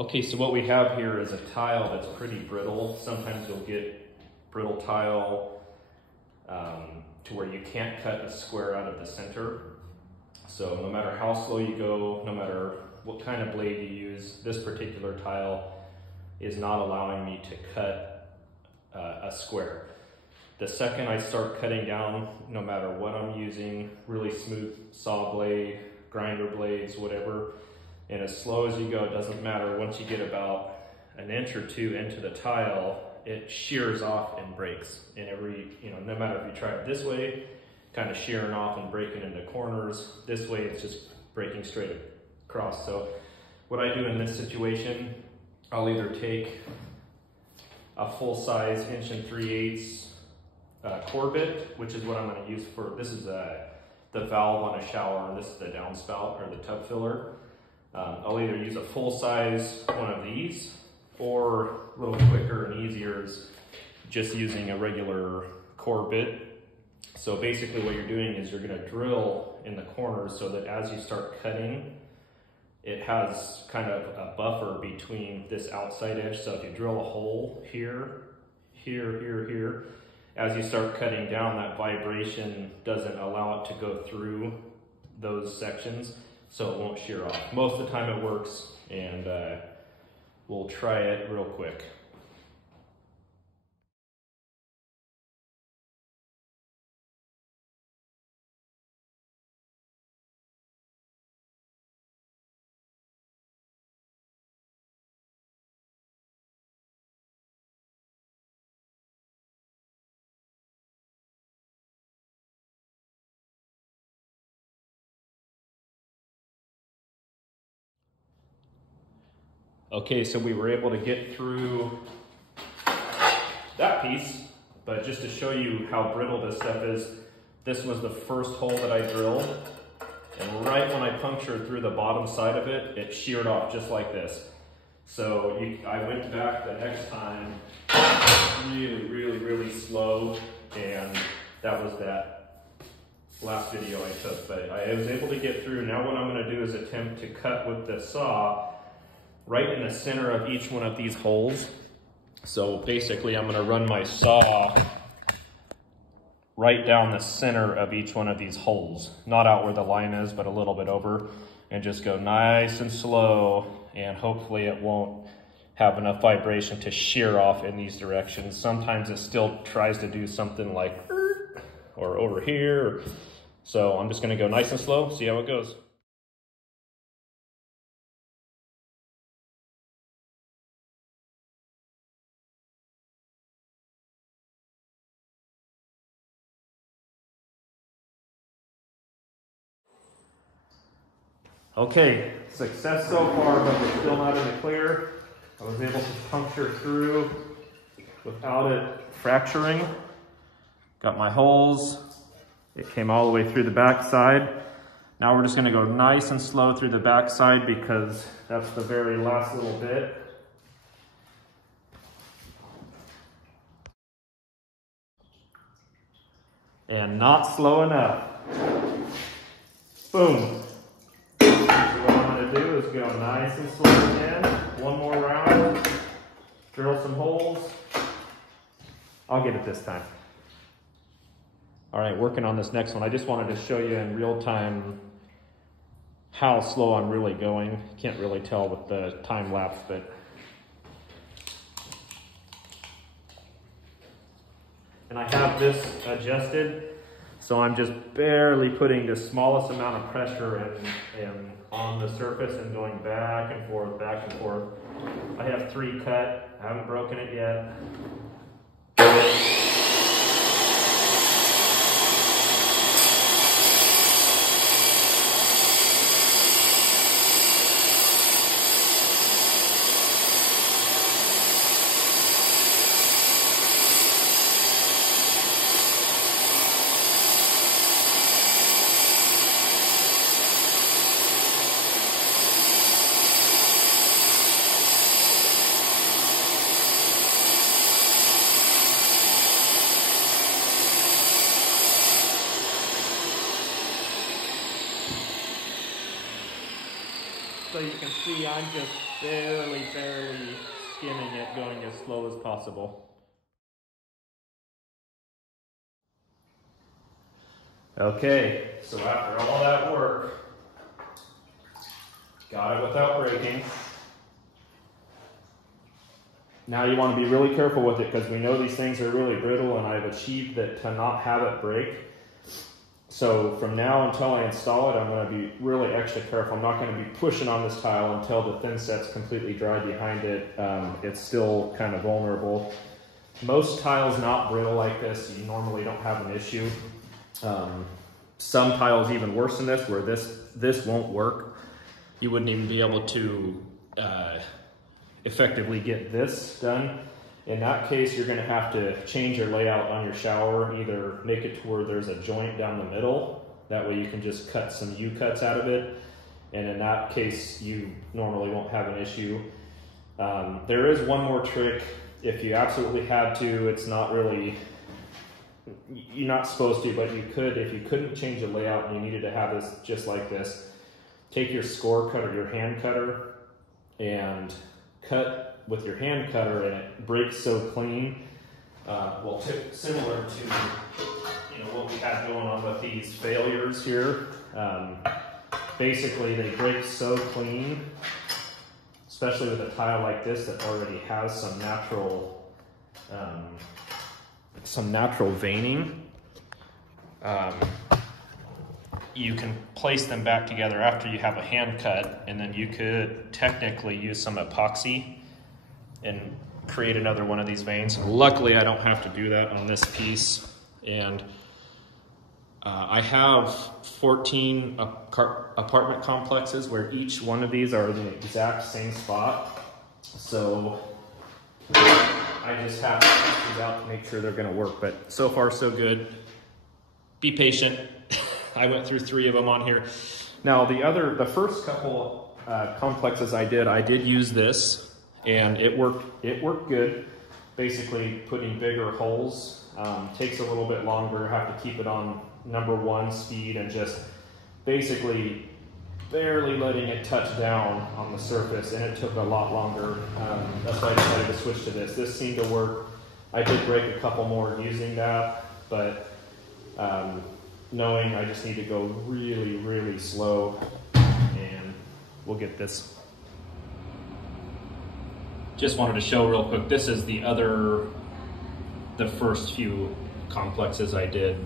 Okay, so what we have here is a tile that's pretty brittle. Sometimes you'll get brittle tile to where you can't cut a square out of the center. So no matter how slow you go, no matter what kind of blade you use, this particular tile is not allowing me to cut a square. The second I start cutting down, no matter what I'm using, really smooth saw blade, grinder blades, whatever, and as slow as you go, it doesn't matter. Once you get about an inch or two into the tile, it shears off and breaks. And no matter if you try it this way, kind of shearing off and breaking into corners, this way it's just breaking straight across. So what I do in this situation, I'll either take a full-size 1 3/8 core bit, which is what I'm going to use for, this is the valve on a shower, and this is the downspout or the tub filler. I'll either use a full-size one of these, or a little quicker and easier is just using a regular core bit. So basically what you're doing is you're going to drill in the corners so that as you start cutting, it has kind of a buffer between this outside edge. So if you drill a hole here, here, as you start cutting down, that vibration doesn't allow it to go through those sections, so it won't shear off. Most of the time it works, and we'll try it real quick. Okay, so we were able to get through that piece, but just to show you how brittle this stuff is, this was the first hole that I drilled, and right when I punctured through the bottom side of it, it sheared off just like this. So I went back the next time really slow, and that was that last video I took, but I was able to get through. Now what I'm going to do is attempt to cut with the saw right in the center of each one of these holes. So basically I'm gonna run my saw right down the center of each one of these holes. Not out where the line is, but a little bit over, and just go nice and slow, and hopefully it won't have enough vibration to shear off in these directions. Sometimes it still tries to do something like, or over here. So I'm just gonna go nice and slow, see how it goes. Okay, success so far, but we're still not in the clear. I was able to puncture through without it fracturing. Got my holes. It came all the way through the back side. Now we're just gonna go nice and slow through the back side because that's the very last little bit. And not slow enough. Boom. What I'm going to do is go nice and slow again. One more round. Drill some holes. I'll get it this time. All right, working on this next one. I just wanted to show you in real time how slow I'm really going. Can't really tell with the time lapse, but. And I have this adjusted, so I'm just barely putting the smallest amount of pressure in on the surface and going back and forth, back and forth. I have 3 cut, I haven't broken it yet. see, I'm just barely skimming it, going as slow as possible. Okay, so after all that work, got it without breaking. Now you want to be really careful with it because we know these things are really brittle, and I've achieved it to not have it break. So from now until I install it, I'm going to be really extra careful. I'm not going to be pushing on this tile until the thin set's completely dry behind it. It's still kind of vulnerable. Most tiles not brittle like this, you normally don't have an issue. Some tiles even worse than this, where this won't work. You wouldn't even be able to effectively get this done. In that case, you're going to have to change your layout on your shower, either make it to where there's a joint down the middle. That way you can just cut some U-cuts out of it. And in that case, you normally won't have an issue. There is one more trick. If you absolutely had to, it's not really, you're not supposed to, but you could. If you couldn't change the layout and you needed to have this just like this, take your score cutter, your hand cutter, and cut with your hand cutter, and it breaks so clean. Well, similar to what we had going on with these failures here. Basically, they break so clean, especially with a tile like this that already has some natural veining. You can place them back together after you have a hand cut, and then you could technically use some epoxy and create another one of these veins. Luckily, I don't have to do that on this piece. And I have 14 apartment complexes where each one of these are the exact same spot. So I just have to test these out to make sure they're gonna work. But so far, so good. Be patient. I went through 3 of them on here. Now the first couple complexes I did use this, and it worked good. Basically putting bigger holes takes a little bit longer. Have to keep it on #1 speed and just basically barely letting it touch down on the surface, and it took a lot longer. That's why I decided to switch to this. This seemed to work. I did break a couple more using that, but knowing I just need to go really slow, and we'll get this. Just wanted to show real quick, this is the first few complexes I did.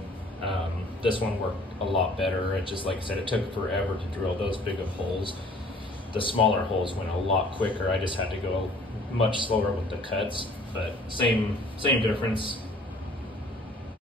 This one worked a lot better. It just, like I said, it took forever to drill those big of holes. The smaller holes went a lot quicker. I just had to go much slower with the cuts, but same difference.